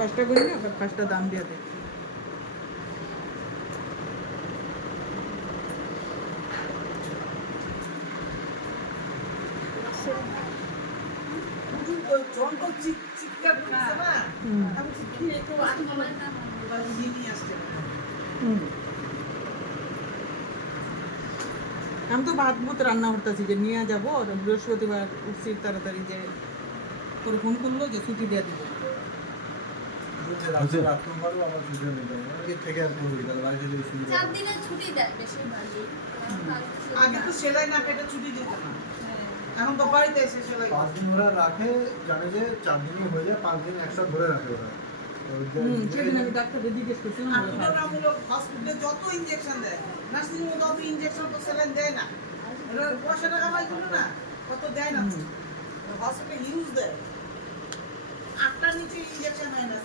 পাঁচটা করি না, পাঁচটা দাম দিয়ে দেয়। আমি তো ভাত ভূত রান্না করতেছি যে নিয়ে যাবো, বৃহস্পতিবার উঠছি তাড়াতাড়ি, যে তোর ফোন করলো যে ছুটি দিয়ে দিব। আগে তো সেলাই না কেটে ছুটি দিত না, এখন তো বাড়িতে এসে সেলাই 5 দিন ওরা রাখে, জানে যে 4 দিনই হয়ে যায়, 5 দিন এক্সট্রা ধরে রাখে ওরা। সেদিন আমি ডাক্তারকে জিজ্ঞেস করছিলাম, আর তুলনামূলক হসপিটালে যত ইনজেকশন দেয়, নার্সিং হোমে তত ইনজেকশন তো স্যালাইন দেয় না, এটা পয়সা টাকা পাই দিল না, কত দেয় না, হসপিটালে হিউজ দেয়, 8টার নিচে ইনজেকশন দেয় না,